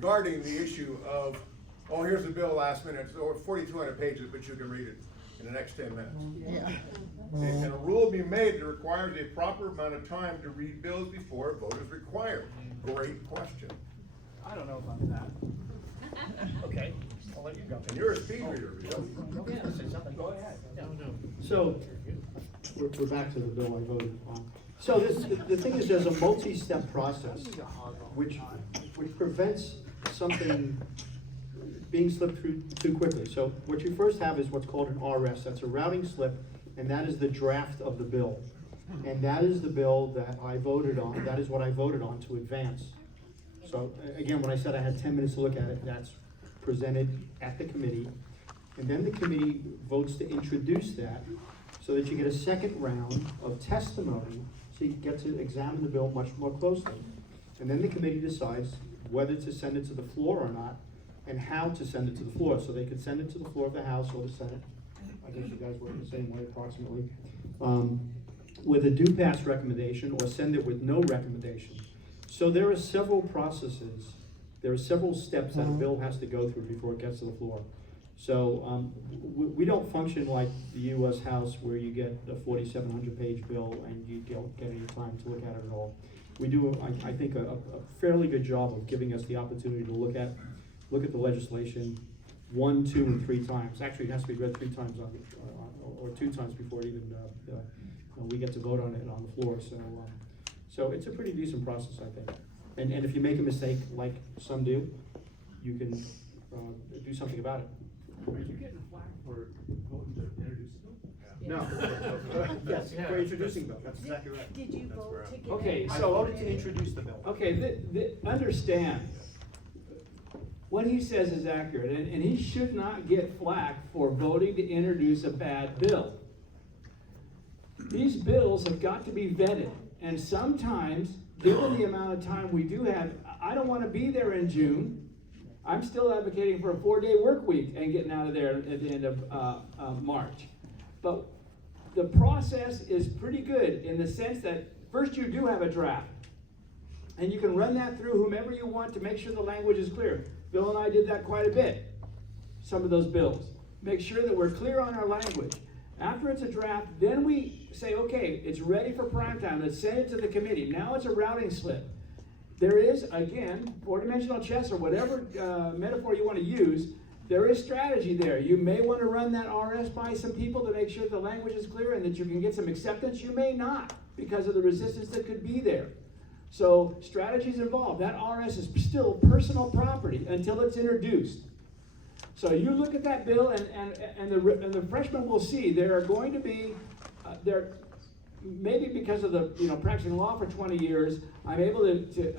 Regarding the issue of, oh, here's the bill last minute, it's over 4,200 pages, but you can read it in the next 10 minutes. Yeah. And a rule be made that requires a proper amount of time to read bills before a vote is required. Great question. I don't know about that. Okay, I'll let you go. And you're a speed reader, Vito. Go ahead. So, we're back to the bill I voted on. So the thing is, there's a multi-step process which prevents something being slipped through too quickly. So what you first have is what's called an RS, that's a routing slip, and that is the draft of the bill. And that is the bill that I voted on, that is what I voted on to advance. So again, when I said I had 10 minutes to look at it, that's presented at the committee. And then the committee votes to introduce that so that you get a second round of testimony, so you get to examine the bill much more closely. And then the committee decides whether to send it to the floor or not, and how to send it to the floor. So they could send it to the floor of the House or the Senate. I guess you guys work the same way approximately. With a do pass recommendation, or send it with no recommendation. So there are several processes, there are several steps that a bill has to go through before it gets to the floor. So we don't function like the U.S. House, where you get a 4,700 page bill and you don't get any time to look at it at all. We do, I think, a fairly good job of giving us the opportunity to look at the legislation 1, 2, and 3 times. Actually, it has to be read 3 times or 2 times before it even we get to vote on it on the floor. So it's a pretty decent process, I think. And if you make a mistake, like some do, you can do something about it. Are you getting flack for voting to introduce the bill? No. Yes, Yeah. for introducing bill. That's exactly right. Did you vote to get? Okay, it? I so- voted to introduce the bill. Okay, understand, what he says is accurate, and he should not get flack for voting to introduce a bad bill. These bills have got to be vetted, and sometimes, given the amount of time we do have, I don't want to be there in June. I'm still advocating for a 4-day work week and getting out of there at the end of March. But the process is pretty good in the sense that first you do have a draft. And you can run that through whomever you want to make sure the language is clear. Bill and I did that quite a bit, some of those bills. Make sure that we're clear on our language. After it's a draft, then we say, okay, it's ready for prime time. Let's send it to the committee. Now it's a routing slip. There is, again, 4-dimensional chess or whatever metaphor you want to use, there is strategy there. You may want to run that RS by some people to make sure the language is clear and that you can get some acceptance. You may not, because of the resistance that could be there. So strategies involved. That RS is still personal property until it's introduced. So you look at that bill, and the freshmen will see there are going to be maybe because of the practicing law for 20 years, I'm able to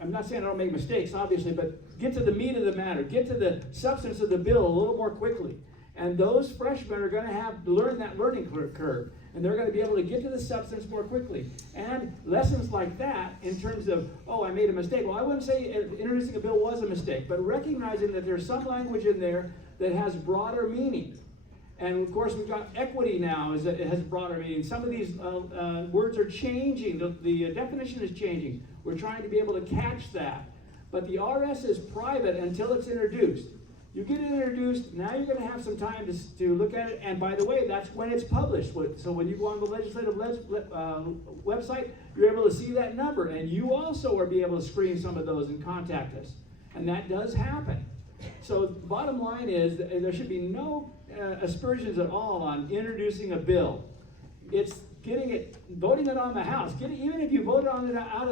I'm not saying I don't make mistakes, obviously, but get to the meat of the matter, get to the substance of the bill a little more quickly. And those freshmen are going to have to learn that learning curve, and they're going to be able to get to the substance more quickly. And lessons like that, in terms of, oh, I made a mistake. Well, I wouldn't say introducing a bill was a mistake, but recognizing that there's some language in there that has broader meaning. And of course, we've got equity now, it has broader meaning. Some of these words are changing, the definition is changing. We're trying to be able to catch that. But the RS is private until it's introduced. You get it introduced, now you're going to have some time to look at it, and by the way, that's when it's published. So when you go on the legislative website, you're able to see that number, and you also are be able to screen some of those and contact us. And that does happen. So bottom line is, there should be no aspersions at all on introducing a bill. It's getting it, voting it on the House. Even if you vote on it out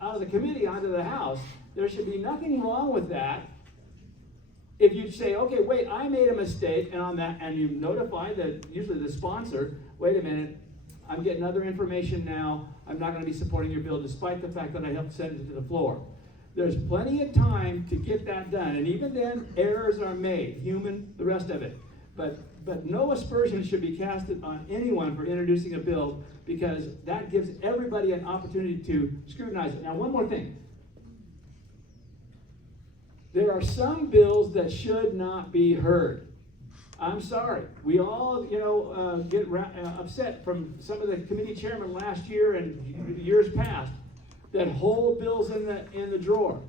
of the committee onto the House, there should be nothing wrong with that. If you say, okay, wait, I made a mistake, and on that, and you notify usually the sponsor, wait a minute, I'm getting other information now, I'm not going to be supporting your bill, despite the fact that I helped send it to the floor. There's plenty of time to get that done, and even then, errors are made, human, the rest of it. But no aspersion should be casted on anyone for introducing a bill, because that gives everybody an opportunity to scrutinize it. Now, one more thing. There are some bills that should not be heard. I'm sorry. We all, get upset from some of the committee chairmen last year and years past that hold bills in the drawer.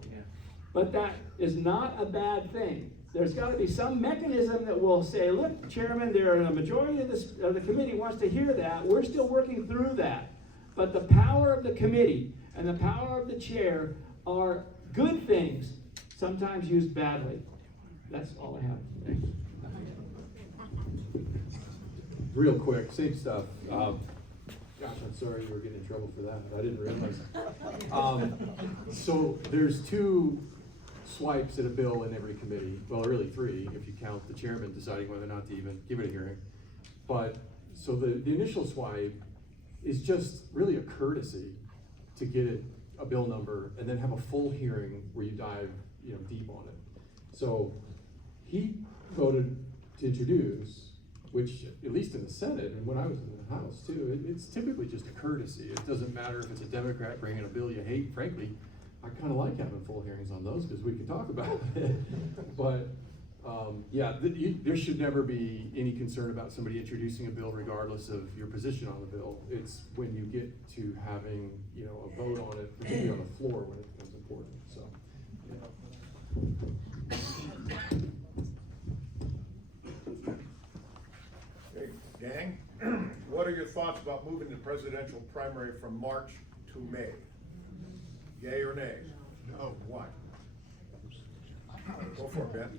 But that is not a bad thing. There's got to be some mechanism that will say, look, Chairman, a majority of the committee wants to hear that. We're still working through that. But the power of the committee and the power of the chair are good things, sometimes used badly. That's all I have. Thanks. Real quick, same stuff. Gosh, I'm sorry you were getting in trouble for that. I didn't realize. So there's 2 swipes at a bill in every committee. Well, really 3 if you count the chairman deciding whether or not to even give it a hearing. But so the initial swipe is just really a courtesy to get a bill number and then have a full hearing where you dive deep on it. So he voted to introduce, which at least in the Senate and when I was in the House too, it's typically just a courtesy. It doesn't matter if it's a Democrat bringing a bill you hate. Frankly, I kind of like having full hearings on those because we can talk about it. But there should never be any concern about somebody introducing a bill regardless of your position on the bill. It's when you get to having a vote on it, particularly on the floor, when it becomes important. So. Okay, gang, what are your thoughts about moving the presidential primary from March to May? Yay or nay? No. Why? Go for it, Ben.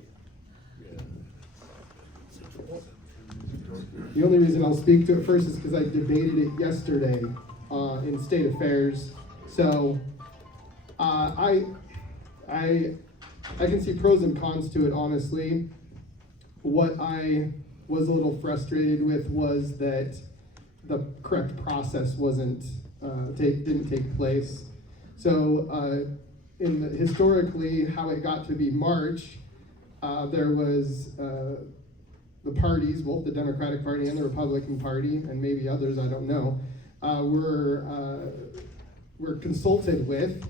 The only reason I'll speak to it first is because I debated it yesterday in State Affairs. So I can see pros and cons to it, honestly. What I was a little frustrated with was that the correct process didn't take place. So historically, how it got to be March, there was the parties, both the Democratic Party and the Republican Party, and maybe others, I don't know, were consulted with,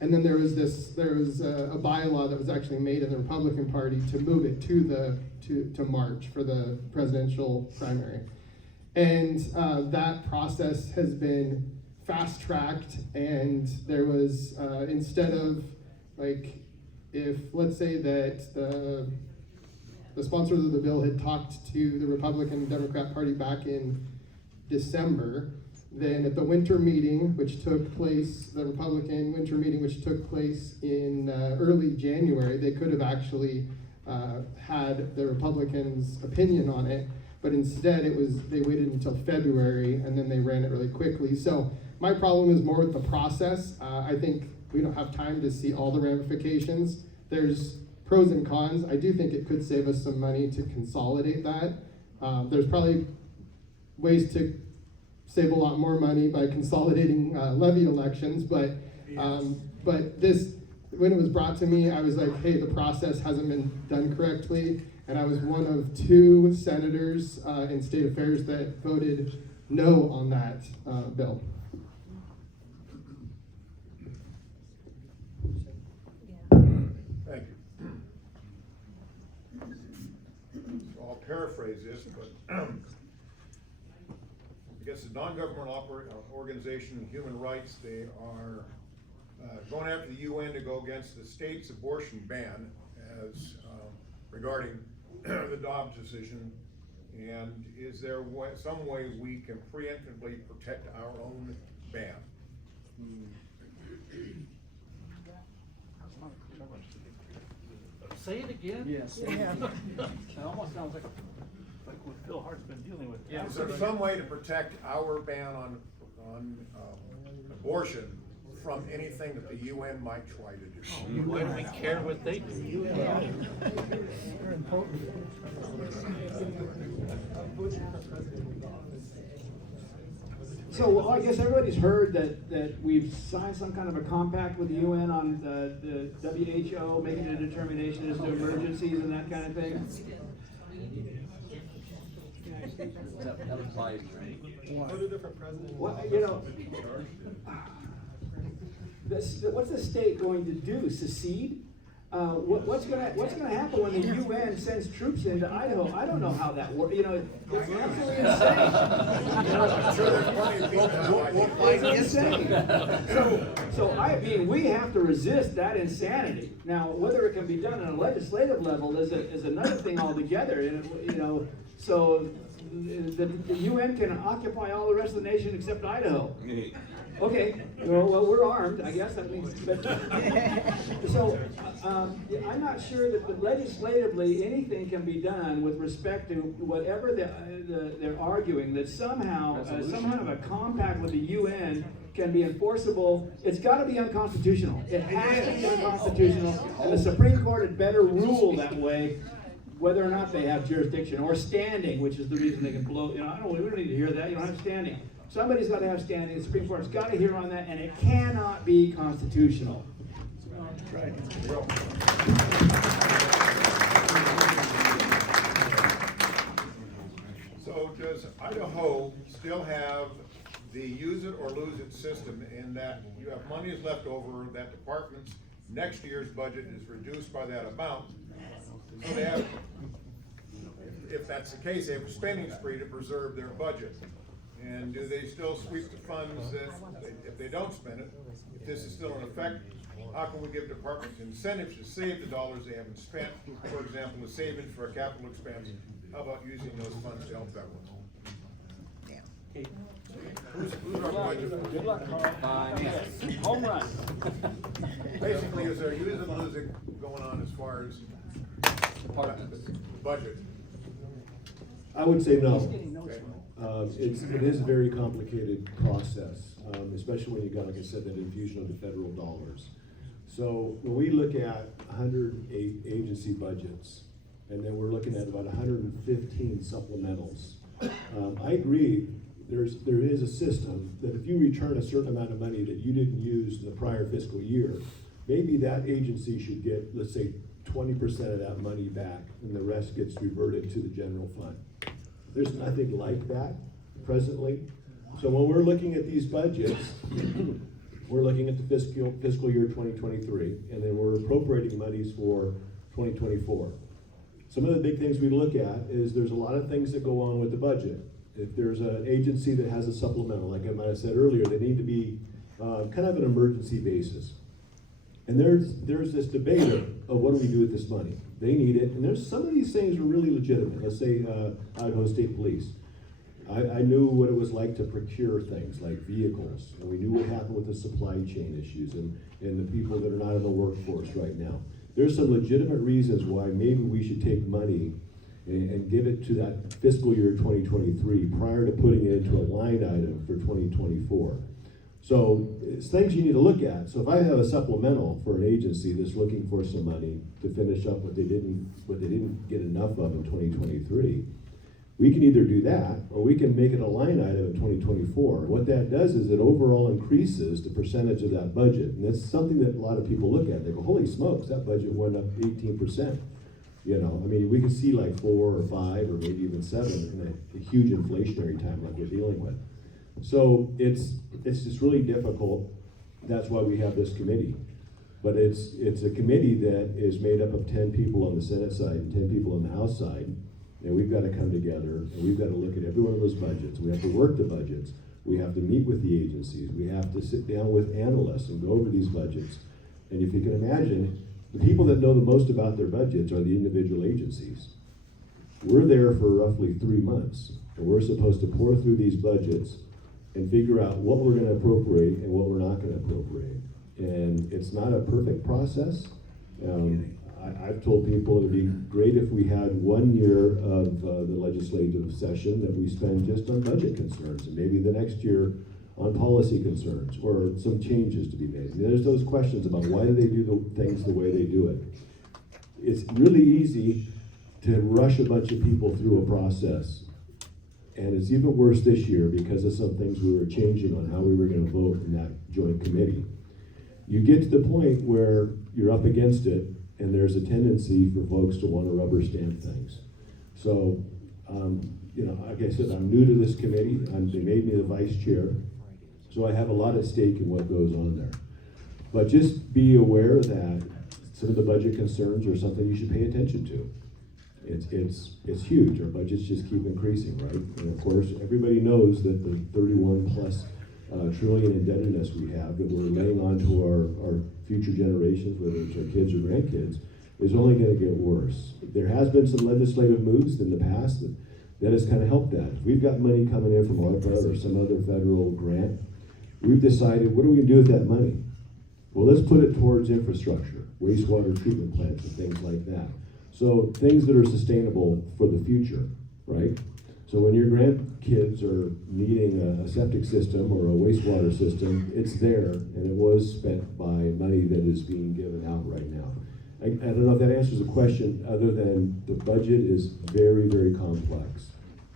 and then there was a bylaw that was actually made in the Republican Party to move it to March for the presidential primary, and that process has been fast-tracked, and there was instead of if let's say that the sponsors of the bill had talked to the Republican and Democrat Party back in December, then at the winter meeting, which took place, the Republican winter meeting, which took place in early January, they could have actually had the Republicans' opinion on it, but instead they waited until February and then they ran it really quickly. So my problem is more with the process. I think we don't have time to see all the ramifications. There's pros and cons. I do think it could save us some money to consolidate that. There's probably ways to save a lot more money by consolidating levy elections, but this, when it was brought to me, I was like, hey, the process hasn't been done correctly, and I was one of 2 senators in State Affairs that voted no on that bill. Thank you. So I'll paraphrase this, but I guess the non-governmental organization of human rights, they are going after the UN to go against the state's abortion ban as regarding the Dobbs decision. And is there some way we can preemptively protect our own ban? Say it again? Yes. It almost sounds like what Phil Hart's been dealing with. Is there some way to protect our ban on abortion from anything that the UN might try to do? Why do we care what they do? So I guess everybody's heard that we've signed some kind of a compact with the UN on the WHO making a determination as to emergencies and that kind of thing. That applies, right? Other different presidents. Well, what's the state going to do? Secede? what's gonna happen when the UN sends troops into Idaho? I don't know how that works, you know, it's absolutely insane. I'm sure there's plenty of people that have ideas. It's insane. So I mean, we have to resist that insanity. Now, whether it can be done on a legislative level is another thing altogether, you know, so the UN can occupy all the rest of the nation except Idaho. Okay, well, we're armed, I guess, that means, but, so, I'm not sure that legislatively anything can be done with respect to whatever they're arguing, that somehow, some kind of a compact with the UN can be enforceable. It's gotta be unconstitutional. It has to be unconstitutional, and the Supreme Court had better rule that way, whether or not they have jurisdiction, or standing, which is the reason they can blow, you know, we don't need to hear that, you don't have standing. Somebody's got to have standing, the Supreme Court's got to hear on that, and it cannot be constitutional. Right. So does Idaho still have the use it or lose it system in that you have monies left over, that department's next year's budget is reduced by that amount? So they have, if that's the case, they have a spending spree to preserve their budget. And do they still sweep the funds that, if they don't spend it, if this is still in effect, how can we give departments incentives to save the dollars they haven't spent? For example, the savings for a capital expense, how about using those funds to help veterans? Who's our budget? Good luck, Carl. Home run. Basically, is there use and lose it going on as far as budget? I would say no. Okay. It is a very complicated process, especially when you got, like I said, that infusion of the federal dollars. So when we look at 108 agency budgets, and then we're looking at about 115 supplementals, I agree, there is a system that if you return a certain amount of money that you didn't use in the prior fiscal year, maybe that agency should get, let's say, 20% of that money back, and the rest gets reverted to the general fund. There's nothing like that presently. So when we're looking at these budgets, we're looking at the fiscal year 2023, and then we're appropriating monies for 2024. Some of the big things we look at is there's a lot of things that go on with the budget. If there's an agency that has a supplemental, like I might have said earlier, they need to be kind of an emergency basis. And there's this debate of what do we do with this money? They need it, and there's some of these things are really legitimate. Let's say Idaho State Police. I knew what it was like to procure things like vehicles, and we knew what happened with the supply chain issues and the people that are not in the workforce right now. There's some legitimate reasons why maybe we should take money and give it to that fiscal year 2023 prior to putting it into a line item for 2024. So it's things you need to look at. So if I have a supplemental for an agency that's looking for some money to finish up what they didn't get enough of in 2023, we can either do that or we can make it a line item in 2024. What that does is it overall increases the percentage of that budget. And that's something that a lot of people look at. They go, holy smokes, that budget went up 18%. You know, I mean, we can see like 4 or 5 or maybe even 7 in a huge inflationary time like we're dealing with. So it's just really difficult. That's why we have this committee. But it's a committee that is made up of 10 people on the Senate side and 10 people on the House side. And we've got to come together and we've got to look at every one of those budgets. We have to work the budgets. We have to meet with the agencies. We have to sit down with analysts and go over these budgets. And if you can imagine, the people that know the most about their budgets are the individual agencies. We're there for roughly 3 months, and we're supposed to pour through these budgets and figure out what we're going to appropriate and what we're not going to appropriate. And it's not a perfect process. I've told people it'd be great if we had 1 year of the legislative session that we spend just on budget concerns, and maybe the next year on policy concerns or some changes to be made. And there's those questions about why do they do the things the way they do it. It's really easy to rush a bunch of people through a process. And it's even worse this year because of some things we were changing on how we were going to vote in that joint committee. You get to the point where you're up against it, and there's a tendency for folks to want to rubber stamp things. So, like I said, I'm new to this committee. They made me the vice chair, so I have a lot at stake in what goes on there. But just be aware that some of the budget concerns are something you should pay attention to. It's huge. Our budgets just keep increasing, right? And of course, everybody knows that the 31 plus trillion indebtedness we have that we're laying onto our future generations, whether it's our kids or grandkids, is only going to get worse. There has been some legislative moves in the past that has kind of helped that. If we've got money coming in from ARPA or some other federal grant, we've decided, what are we going to do with that money? Well, let's put it towards infrastructure, wastewater treatment plants and things like that. So things that are sustainable for the future, right? So when your grandkids are needing a septic system or a wastewater system, it's there, and it was spent by money that is being given out right now. I don't know if that answers the question, other than the budget is very, very complex.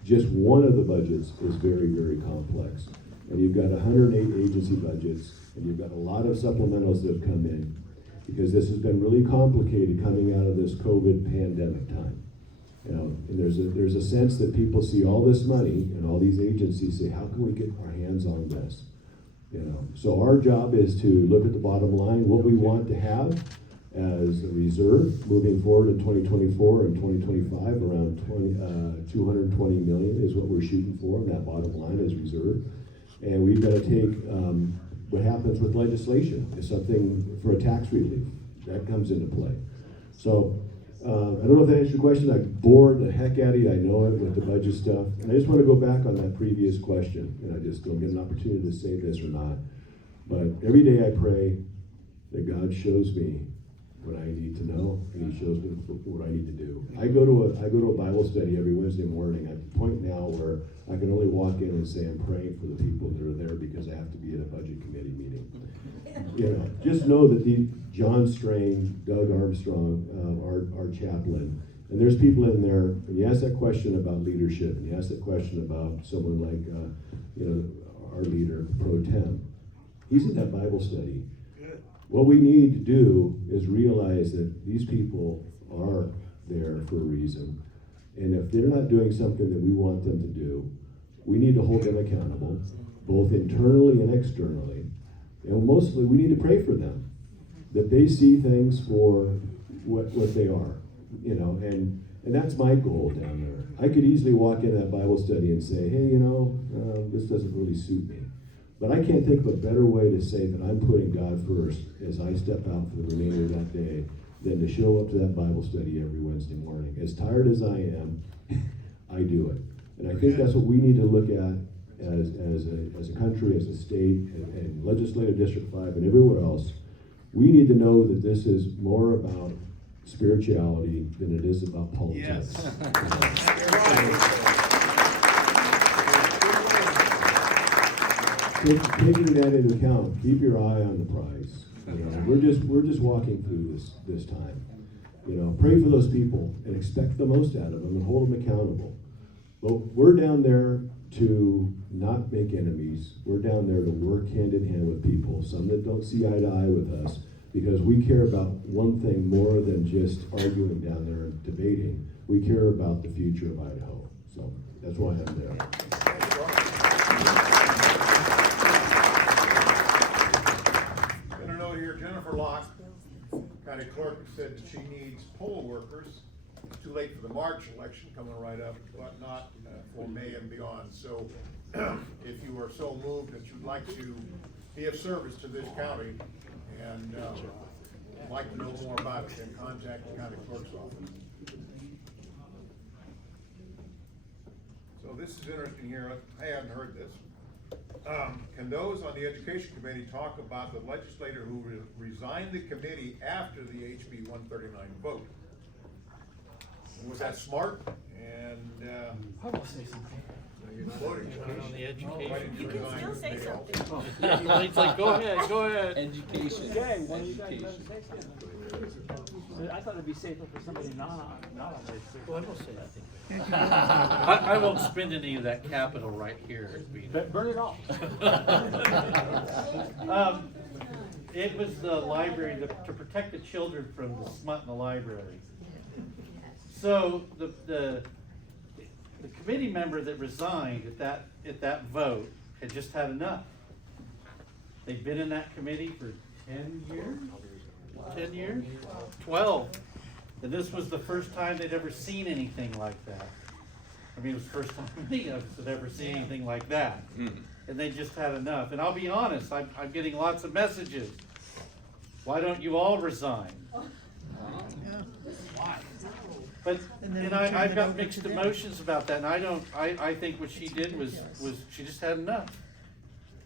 Just one of the budgets is very, very complex. And you've got 108 agency budgets, and you've got a lot of supplementals that have come in, because this has been really complicated coming out of this COVID pandemic time. You know, and there's a sense that people see all this money and all these agencies say, how can we get our hands on this? You know, so our job is to look at the bottom line, what we want to have as a reserve moving forward in 2024 and 2025. Around 220 million is what we're shooting for on that bottom line as reserve. And we've got to take what happens with legislation is something for a tax relief that comes into play. So I don't know if that answers your question. I bored the heck out of you, I know it, with the budget stuff. And I just want to go back on that previous question, and I just don't get an opportunity to say this or not. But every day I pray that God shows me what I need to know, and He shows me what I need to do. I go to a Bible study every Wednesday morning. At the point now where I can only walk in and say I'm praying for the people that are there because I have to be at a budget committee meeting. You know, just know that John Strain, Doug Armstrong, our chaplain, and there's people in there. And you ask that question about leadership, and you ask that question about someone like you know, our leader pro tem. He's in that Bible study. What we need to do is realize that these people are there for a reason. And if they're not doing something that we want them to do, we need to hold them accountable, both internally and externally. And mostly, we need to pray for them, that they see things for what they are, you know, and that's my goal down there. I could easily walk in that Bible study and say, hey, you know, this doesn't really suit me. But I can't think of a better way to say that I'm putting God first as I step out for the remainder of that day than to show up to that Bible study every Wednesday morning. As tired as I am, I do it. And I think that's what we need to look at as a country, as a state, and Legislative District 5 and everywhere else. We need to know that this is more about spirituality than it is about politics. Taking that into account, keep your eye on the prize. You know, we're just walking through this time. You know, pray for those people and expect the most out of them and hold them accountable. But we're down there to not make enemies. We're down there to work hand in hand with people, some that don't see eye to eye with us, because we care about one thing more than just arguing down there and debating. We care about the future of Idaho. So that's why I'm there. Got a note here, Jennifer Locke, county clerk, said that she needs poll workers. It's too late for the March election coming right up, but not for May and beyond. So if you are so moved that you'd like to be of service to this county and like to know more about it, then contact the county clerk's office. So this is interesting here. I hadn't heard this. Can those on the Education Committee talk about the legislator who resigned the committee after the HB 139 vote? Was that smart? And I will say something. voting On the education. Why didn't You can resign still say the something. It's like, go ahead. Education. Okay, one of you guys Education. doesn't say something. I thought it'd be safer for somebody not on the. Well, I will say that. I won't spend any of that capital right here. Burn it all. It was the library, to protect the children from the smut in the library. So the committee member that resigned at that vote had just had enough. They'd been in that committee for 10 years. 10 years? 12. And this was the first time they'd ever seen anything like that. I mean, it was the first time any of us had ever seen anything like that. And they just had enough. And I'll be honest, I'm getting lots of messages. Why don't you all resign? But, and I've got mixed emotions about that, and I think what she did was she just had enough.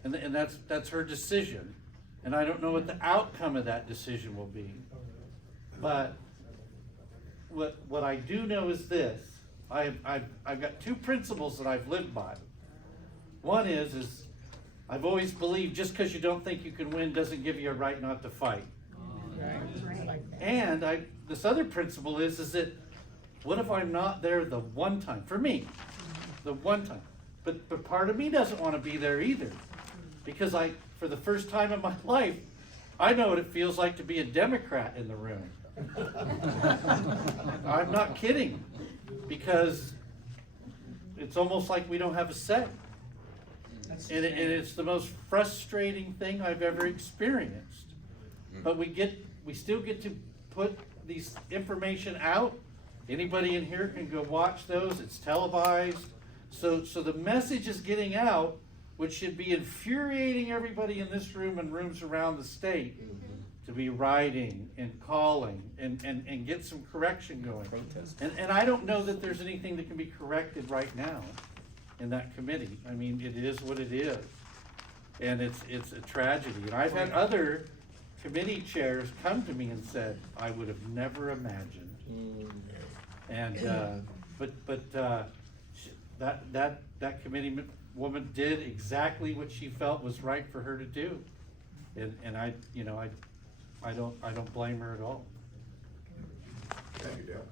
And that's her decision. And I don't know what the outcome of that decision will be. But what I do know is this, I've got two principles that I've lived by. One is I've always believed just because you don't think you can win doesn't give you a right not to fight. And this other principle is that what if I'm not there the one time? For me, the one time. But part of me doesn't want to be there either. Because for the first time in my life, I know what it feels like to be a Democrat in the room. I'm not kidding. Because it's almost like we don't have a say. And it's the most frustrating thing I've ever experienced. But we still get to put these information out. Anybody in here can go watch those. It's televised. So the message is getting out, which should be infuriating everybody in this room and rooms around the state to be writing and calling and get some correction going. And I don't know that there's anything that can be corrected right now in that committee. I mean, it is what it is. And it's a tragedy. And I've had other committee chairs come to me and said, I would have never imagined. And that committee woman did exactly what she felt was right for her to do. And I don't blame her at all. Thank you, Dale.